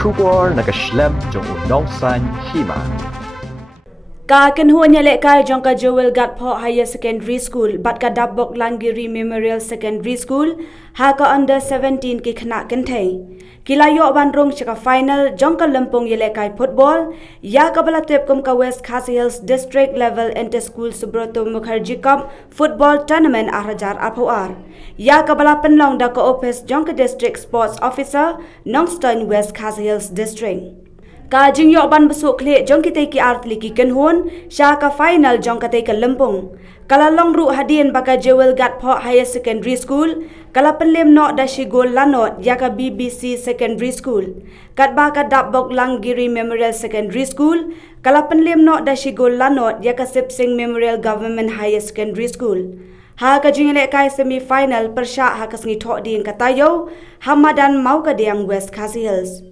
Kubor nakaslem jong unongsan Hima. Ka kenhuan nyalek kai jong ka Joel Dapbok Higher Secondary School bat ka Dapbok Giri Memorial Secondary School ha ka under 17 ki khana Kynthei. Kilayo ban Rung chaka final jong ka Lampung yalek kai football ya ka bala tep kum ka West Khasi Hills District Level Inter School Subroto Mukherjee Cup Football Tournament arajar RPR. Ya ka bala penlong da ka office jong ka District Sports Officer Nongstoin West Khasi Hills District. Ka jing yok ban besuk klik jong kita ki artli ki kenhun sya ka final jong katay ka Lampung. Kala long ru hadien baka Joel Dapbok Higher Secondary School kala penlim nok da shigol lanot ya ka BBC Secondary School. Kat baka Dapbok Giri Memorial Secondary School kala penlim nok da shigol lanot ya ka Sipsing Memorial Government Higher Secondary School. Ha ka jing lek kai semi final persya ha ka sngi thok ding katayo Hamadan mau ka diang West Khasi Hills.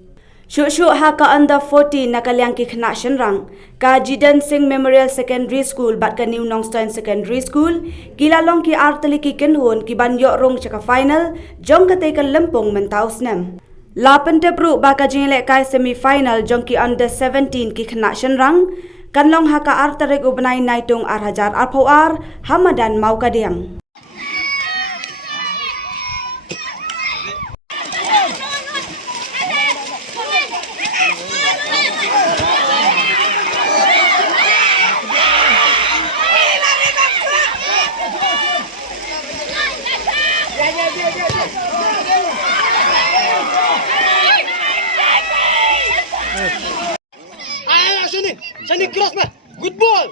Syuk-syuk ha ka under 14 nakaliang ki khana Rung ka Jidan Singh Memorial Secondary School bat ka New Nongstoin Secondary School kila long ki artli ki kenhun ki ban yok rung chaka final jong ka te ka Lampung mentaus nam. La pentepru ba ka jing lek kai semi final jong ki under 17 ki khana Rung kan long ha ka artarik ubnai naitung arhajar RPR Hamadan mau ka diang. Sini cross mah. Good ball.